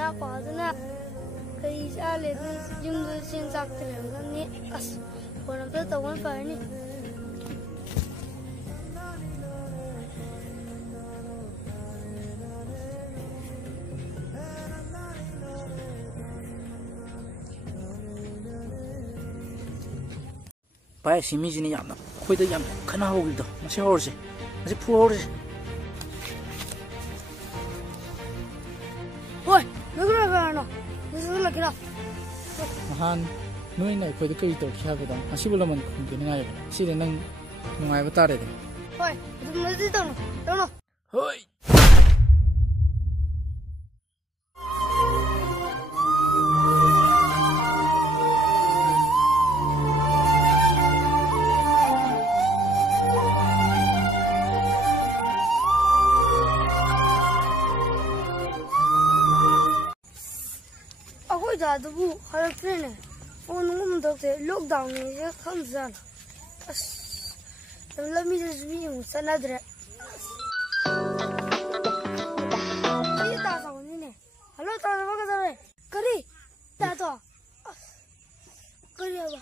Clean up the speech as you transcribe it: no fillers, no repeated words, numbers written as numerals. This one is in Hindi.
ना पादना कई चाले जुम सिन सकते हैं ने अस वन पे तो वन पानी भाई सिमी जी ने याम कोई तो याम खना हो गई तो मसे और से मसे फू और से ओए लग रहा है ना मुझे लग रहा महान नोई ना कोई तो कई तो क्या बता असी बोला मन खुद नहीं आया सीधे नंग नुआई बता रहे थे ओए तुम मजे तो ना होय दादू हरकते ने फोन में तो से लॉकडाउन में ये कम जाना बस मतलब मुझे भी हूँ सनदर ये ताज़ा होने ने हेलो ताज़ा वक्त है करी ताज़ा करी अब